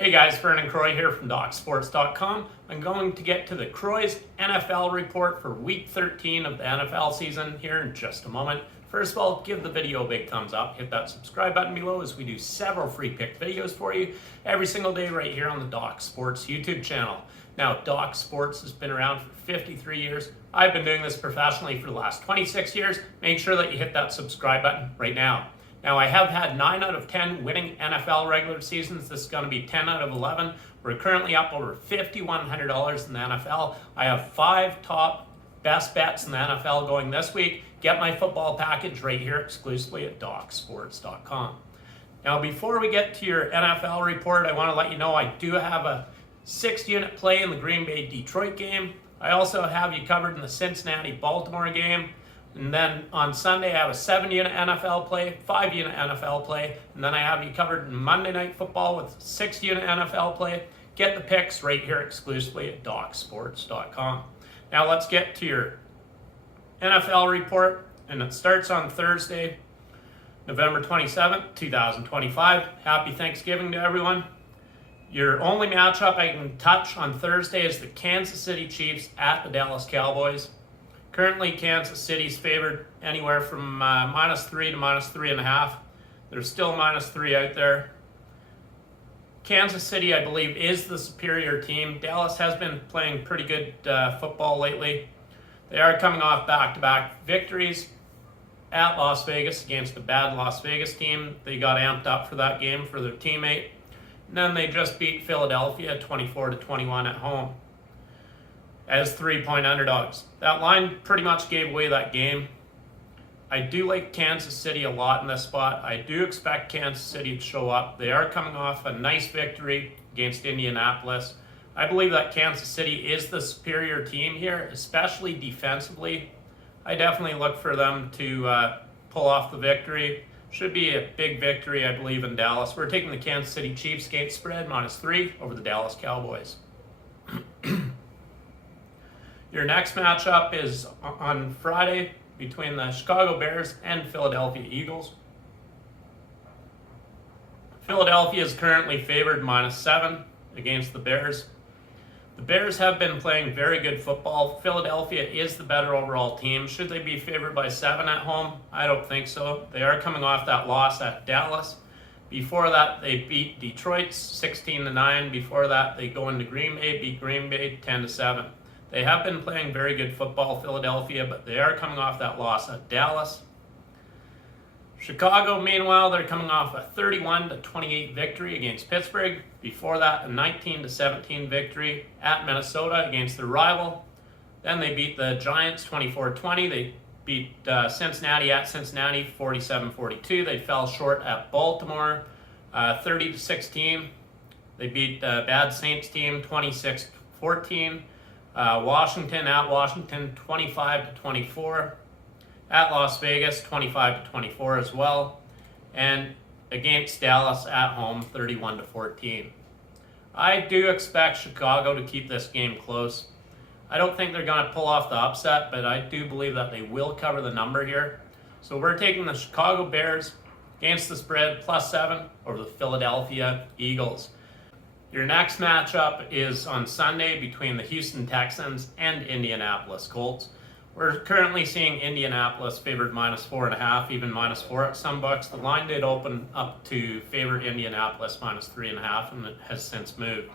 Hey guys, Vernon and Croy here from DocSports.com. I'm going to get to the Croy's NFL report for Week 13 of the NFL season here in just a moment. First of all, give the video a big thumbs up. Hit that subscribe button below as we do several free pick videos for you every single day right here on the Doc Sports YouTube channel. Now, Doc Sports has been around for 53 years. I've been doing this professionally for the last 26 years. Make sure that you hit that subscribe button right now. Now, I have had 9 out of 10 winning NFL regular seasons. This is going to be 10 out of 11. We're currently up over $5,100 in the NFL. I have 5 top best bets in the NFL going this week. Get my football package right here exclusively at DocSports.com. Now, before we get to your NFL report, I want to let you know I do have a 6-unit play in the Green Bay-Detroit game. I also have you covered in the Cincinnati-Baltimore game. And then on Sunday, I have a 7-unit NFL play, 5-unit NFL play, and then I have you covered in Monday Night Football with 6-unit NFL play. Get the picks right here exclusively at DocSports.com. Now let's get to your NFL report, and it starts on Thursday, November 27th, 2025. Happy Thanksgiving to everyone. Your only matchup I can touch on Thursday is the Kansas City Chiefs at the Dallas Cowboys. Currently, Kansas City's favored anywhere from -3 to -3.5. There's still -3 out there. Kansas City, I believe, is the superior team. Dallas has been playing pretty good football lately. They are coming off back-to-back victories at Las Vegas against a bad Las Vegas team. They got amped up for that game for their teammate. And then they just beat Philadelphia 24-21 at home as 3-point underdogs. That line pretty much gave away that game. I do like Kansas City a lot in this spot. I do expect Kansas City to show up. They are coming off a nice victory against Indianapolis. I believe that Kansas City is the superior team here, especially defensively. I definitely look for them to pull off the victory. Should be a big victory, I believe, in Dallas. We're taking the Kansas City Chiefs game spread -3 over the Dallas Cowboys. Your next matchup is on Friday between the Chicago Bears and Philadelphia Eagles. Philadelphia is currently favored -7 against the Bears. The Bears have been playing very good football. Philadelphia is the better overall team. Should they be favored by 7 at home? I don't think so. They are coming off that loss at Dallas. Before that, they beat Detroit 16-9. Before that, they go into Green Bay, beat Green Bay 10-7. They have been playing very good football, Philadelphia, but they are coming off that loss at Dallas. Chicago, meanwhile, they're coming off a 31-28 victory against Pittsburgh. Before that, a 19-17 victory at Minnesota against their rival. Then they beat the Giants 24-20. They beat Cincinnati at Cincinnati 47-42. They fell short at Baltimore 30-16. They beat the bad Saints team 26-14. Washington at Washington 25-24. At Las Vegas 25-24 as well. And against Dallas at home 31-14. I do expect Chicago to keep this game close. I don't think they're going to pull off the upset, but I do believe that they will cover the number here. So we're taking the Chicago Bears against the spread +7 over the Philadelphia Eagles. Your next matchup is on Sunday between the Houston Texans and Indianapolis Colts. We're currently seeing Indianapolis favored -4.5, even -4 at some books. The line did open up to favor Indianapolis -3.5, and it has since moved.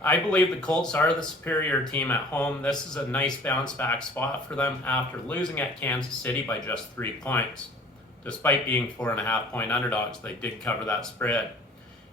I believe the Colts are the superior team at home. This is a nice bounce back spot for them after losing at Kansas City by just 3 points. Despite being 4.5-point underdogs, they did cover that spread.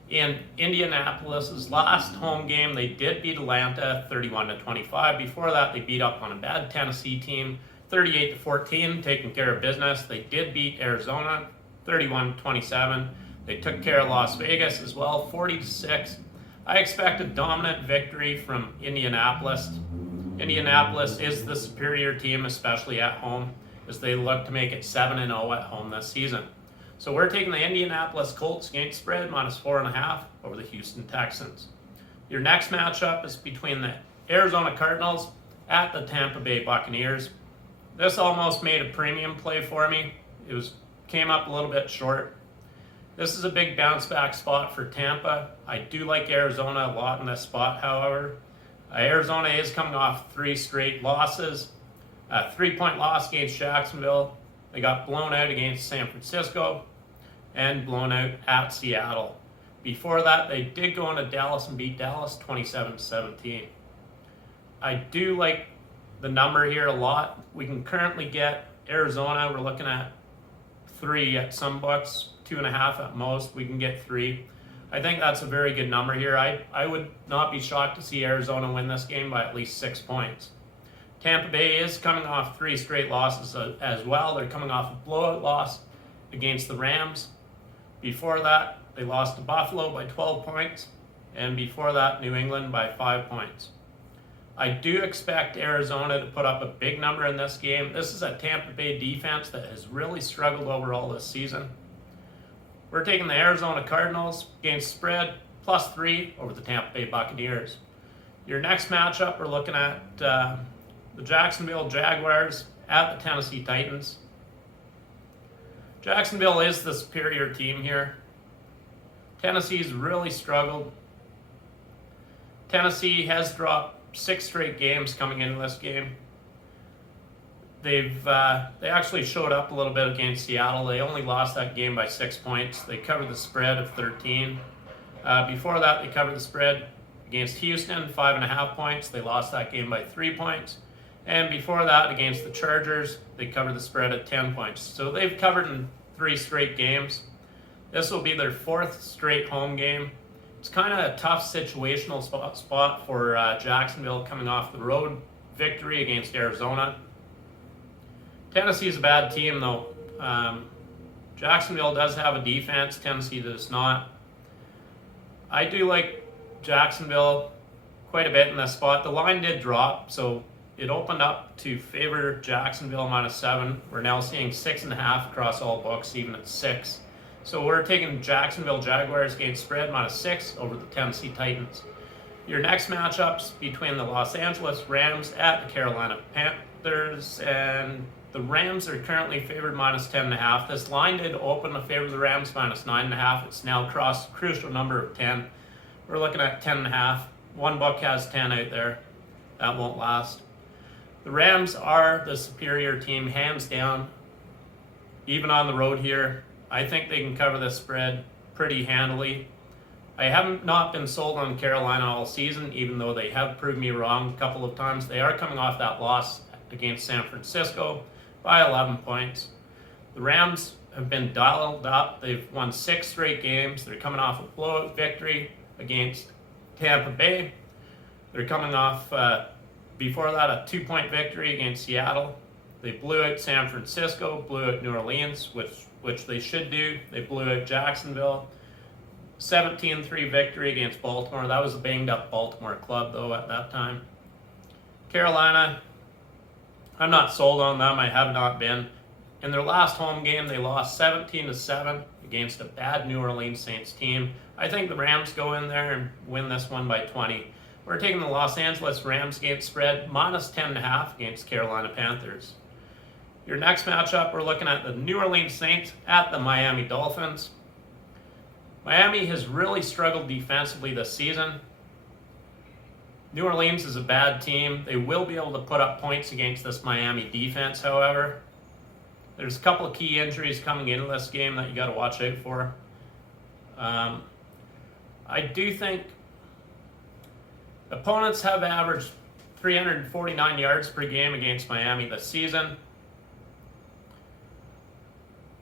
In Indianapolis's last home game, they did beat Atlanta 31-25. Before that, they beat up on a bad Tennessee team 38-14, taking care of business. They did beat Arizona 31-27. They took care of Las Vegas as well 40-6. I expect a dominant victory from Indianapolis. Indianapolis is the superior team, especially at home, as they look to make it 7-0 at home this season. So we're taking the Indianapolis Colts against spread -4.5 over the Houston Texans. Your next matchup is between the Arizona Cardinals at the Tampa Bay Buccaneers. This almost made a premium play for me. It came up a little bit short. This is a big bounce back spot for Tampa. I do like Arizona a lot in this spot, however. Arizona is coming off 3 straight losses. A 3-point loss against Jacksonville. They got blown out against San Francisco and blown out at Seattle. Before that, they did go into Dallas and beat Dallas 27-17. I do like the number here a lot. We can currently get Arizona. We're looking at 3 at some books, 2.5 at most. We can get 3. I think that's a very good number here. I would not be shocked to see Arizona win this game by at least 6 points. Tampa Bay is coming off 3 straight losses as well. They're coming off a blowout loss against the Rams. Before that, they lost to Buffalo by 12 points. And before that, New England by 5 points. I do expect Arizona to put up a big number in this game. This is a Tampa Bay defense that has really struggled overall this season. We're taking the Arizona Cardinals against spread +3 over the Tampa Bay Buccaneers. Your next matchup, we're looking at the Jacksonville Jaguars at the Tennessee Titans. Jacksonville is the superior team here. Tennessee's really struggled. Tennessee has dropped 6 straight games coming into this game. They actually showed up a little bit against Seattle. They only lost that game by 6 points. They covered the spread of 13. Before that, they covered the spread against Houston, 5.5 points. They lost that game by 3 points. And before that, against the Chargers, they covered the spread at 10 points. So they've covered in 3 straight games. This will be their 4th straight home game. It's kind of a tough situational spot for Jacksonville coming off the road victory against Arizona. Tennessee's a bad team, though. Jacksonville does have a defense. Tennessee does not. I do like Jacksonville quite a bit in this spot. The line did drop, so it opened up to favor Jacksonville -7. We're now seeing 6.5 across all books, even at 6. So we're taking Jacksonville Jaguars against spread -6 over the Tennessee Titans. Your next matchups between the Los Angeles Rams at the Carolina Panthers, and the Rams are currently favored -10.5. This line did open to favor the Rams -9.5. It's now crossed a crucial number of 10. We're looking at 10.5. One book has 10 out there. That won't last. The Rams are the superior team, hands down. Even on the road here, I think they can cover this spread pretty handily. I haven't not been sold on Carolina all season, even though they have proved me wrong a couple of times. They are coming off that loss against San Francisco by 11 points. The Rams have been dialed up. They've won 6 straight games. They're coming off a blowout victory against Tampa Bay. They're coming off, before that, a 2-point victory against Seattle. They blew out San Francisco, blew out New Orleans, which they should do. They blew out Jacksonville. 17-3 victory against Baltimore. That was a banged-up Baltimore club, though, at that time. Carolina, I'm not sold on them. I have not been. In their last home game, they lost 17-7 against a bad New Orleans Saints team. I think the Rams go in there and win this one by 20. We're taking the Los Angeles Rams against spread -10.5 against Carolina Panthers. Your next matchup, we're looking at the New Orleans Saints at the Miami Dolphins. Miami has really struggled defensively this season. New Orleans is a bad team. They will be able to put up points against this Miami defense, however. There's a couple of key injuries coming into this game that you got to watch out for. I do think opponents have averaged 349 yards per game against Miami this season.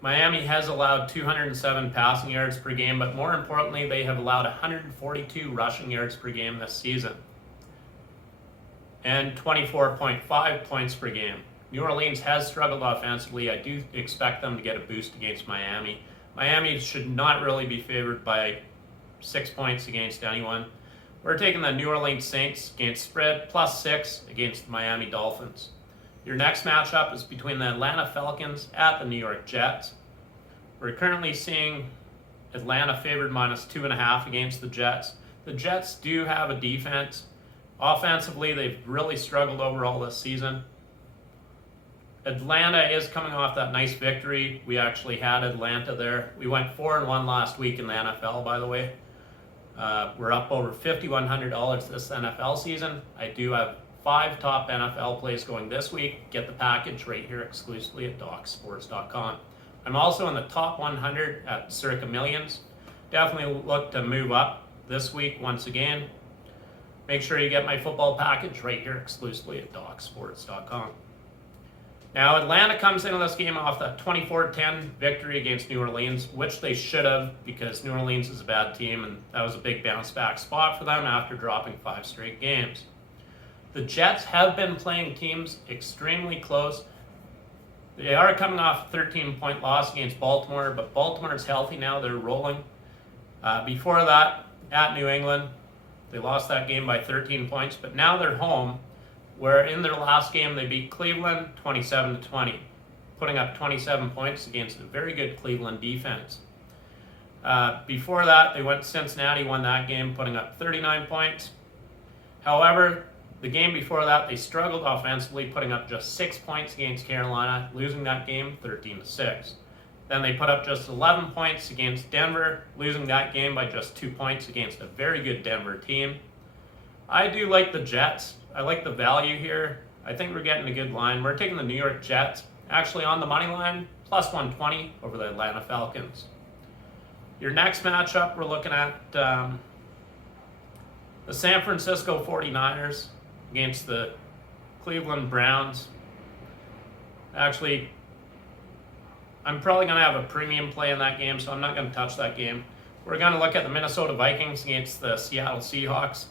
Miami has allowed 207 passing yards per game, but more importantly, they have allowed 142 rushing yards per game this season and 24.5 points per game. New Orleans has struggled offensively. I do expect them to get a boost against Miami. Miami should not really be favored by 6 points against anyone. We're taking the New Orleans Saints against spread +6 against the Miami Dolphins. Your next matchup is between the Atlanta Falcons at the New York Jets. We're currently seeing Atlanta favored -2.5 against the Jets. The Jets do have a defense. Offensively, they've really struggled overall this season. Atlanta is coming off that nice victory. We actually had Atlanta there. We went 4-1 last week in the NFL, by the way. We're up over $5,100 this NFL season. I do have 5 top NFL plays going this week. Get the package right here exclusively at DocSports.com. I'm also in the top 100 at Circa Millions. Definitely look to move up this week once again. Make sure you get my football package right here exclusively at DocSports.com. Now, Atlanta comes into this game off that 24-10 victory against New Orleans, which they should have because New Orleans is a bad team, and that was a big bounce-back spot for them after dropping 5 straight games. The Jets have been playing teams extremely close. They are coming off a 13-point loss against Baltimore, but Baltimore's healthy now. They're rolling. Before that, at New England, they lost that game by 13 points, but now they're home, where in their last game they beat Cleveland 27-20, putting up 27 points against a very good Cleveland defense. Before that, they went to Cincinnati, won that game, putting up 39 points. However, the game before that, they struggled offensively, putting up just 6 points against Carolina, losing that game 13-6. Then they put up just 11 points against Denver, losing that game by just 2 points against a very good Denver team. I do like the Jets. I like the value here. I think we're getting a good line. We're taking the New York Jets, actually on the money line, plus 120 over the Atlanta Falcons. Your next matchup, we're looking at the San Francisco 49ers against the Cleveland Browns. Actually, I'm probably going to have a premium play in that game, so I'm not going to touch that game. We're going to look at the Minnesota Vikings against the Seattle Seahawks.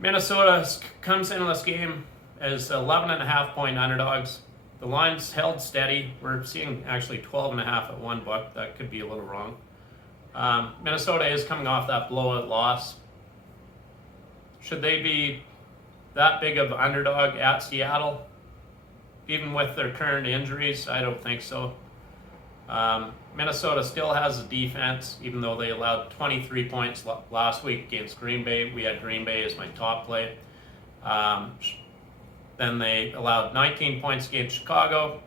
Minnesota comes into this game as 11.5-point underdogs. The line's held steady. We're seeing actually 12.5 at one book. That could be a little wrong. Minnesota is coming off that blowout loss. Should they be that big of an underdog at Seattle? Even with their current injuries, I don't think so. Minnesota still has a defense, even though they allowed 23 points last week against Green Bay. We had Green Bay as my top play. Then they allowed 19 points against Chicago,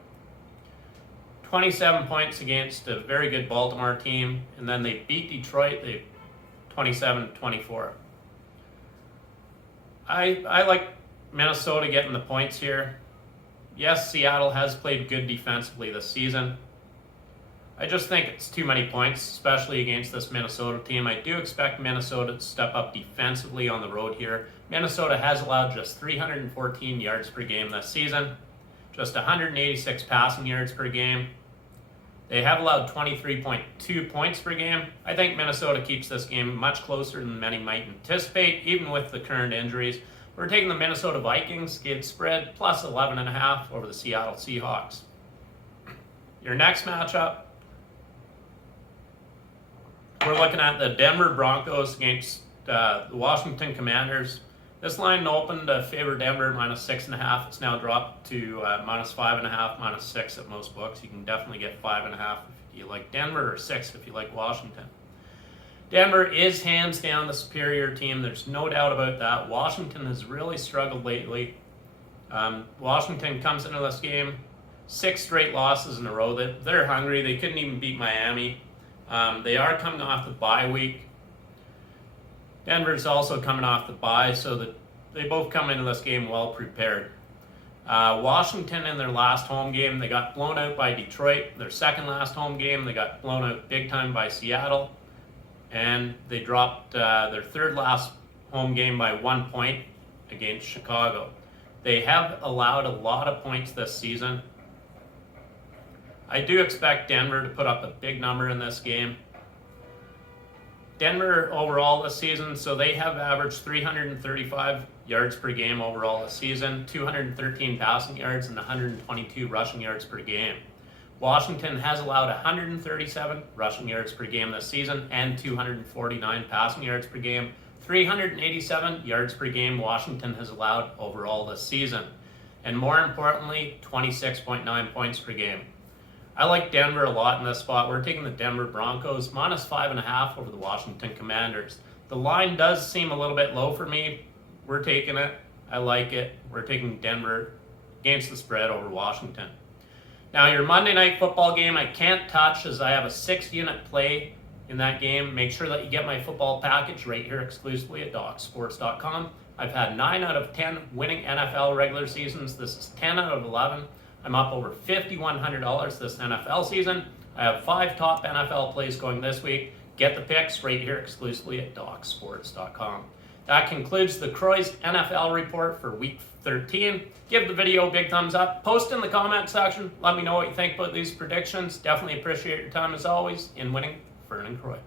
27 points against a very good Baltimore team, and then they beat Detroit 27-24. I like Minnesota getting the points here. Yes, Seattle has played good defensively this season. I just think it's too many points, especially against this Minnesota team. I do expect Minnesota to step up defensively on the road here. Minnesota has allowed just 314 yards per game this season, just 186 passing yards per game. They have allowed 23.2 points per game. I think Minnesota keeps this game much closer than many might anticipate, even with the current injuries. We're taking the Minnesota Vikings, get spread, plus 11.5 over the Seattle Seahawks. Your next matchup, we're looking at the Denver Broncos against the Washington Commanders. This line opened to favor Denver -6.5. It's now dropped to -5.5, -6 at most books. You can definitely get 5.5 if you like Denver, or 6 if you like Washington. Denver is hands down the superior team. There's no doubt about that. Washington has really struggled lately. Washington comes into this game 6 straight losses in a row. They're hungry. They couldn't even beat Miami. They are coming off the bye week. Denver's also coming off the bye, so that they both come into this game well prepared. Washington in their last home game, they got blown out by Detroit. Their second last home game, they got blown out big time by Seattle. And they dropped their third last home game by 1 point against Chicago. They have allowed a lot of points this season. I do expect Denver to put up a big number in this game. Denver overall this season, so they have averaged 335 yards per game overall this season, 213 passing yards and 122 rushing yards per game. Washington has allowed 137 rushing yards per game this season and 249 passing yards per game. 387 yards per game Washington has allowed overall this season. And more importantly, 26.9 points per game. I like Denver a lot in this spot. We're taking the Denver Broncos -5.5 over the Washington Commanders. The line does seem a little bit low for me. We're taking it. I like it. We're taking Denver against the spread over Washington. Now your Monday Night Football game I can't touch as I have a 6-unit play in that game. Make sure that you get my football package right here exclusively at DocSports.com. I've had 9 out of 10 winning NFL regular seasons. This is 10 out of 11. I'm up over $5,100 this NFL season. I have 5 top NFL plays going this week. Get the picks right here exclusively at DocSports.com. That concludes the Croy's NFL report for Week 13. Give the video a big thumbs up. Post in the comment section. Let me know what you think about these predictions. Definitely appreciate your time as always in winning. Vernon Croy.